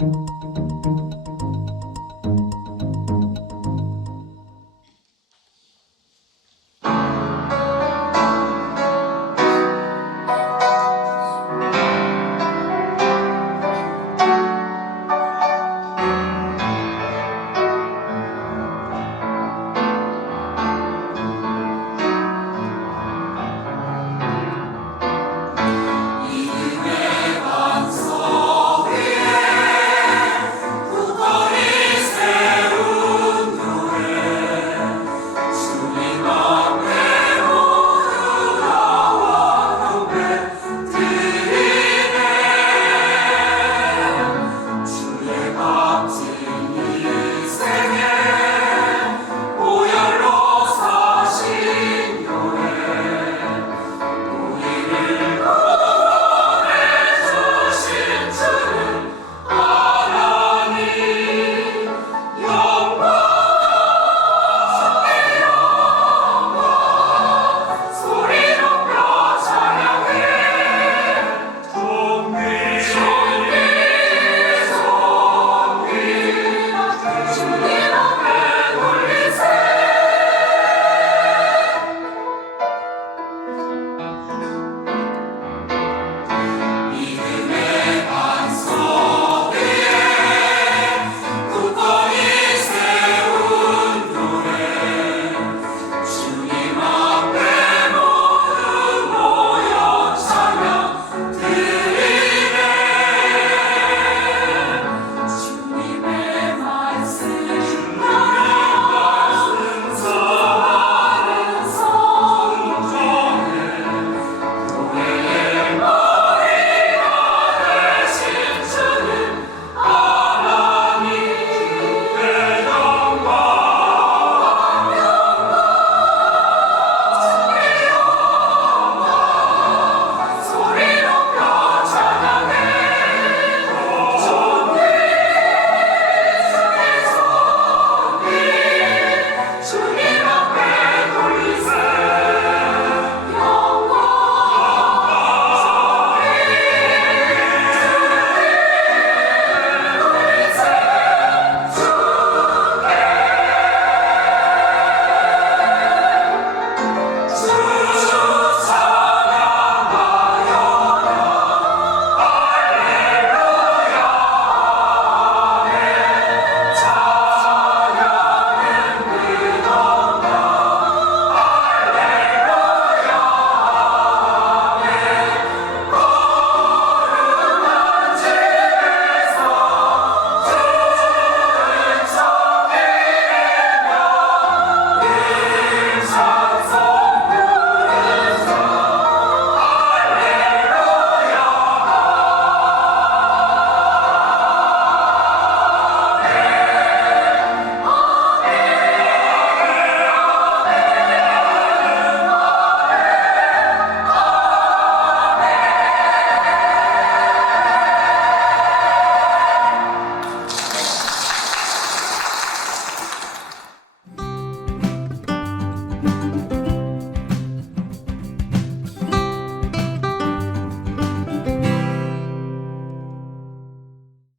you 주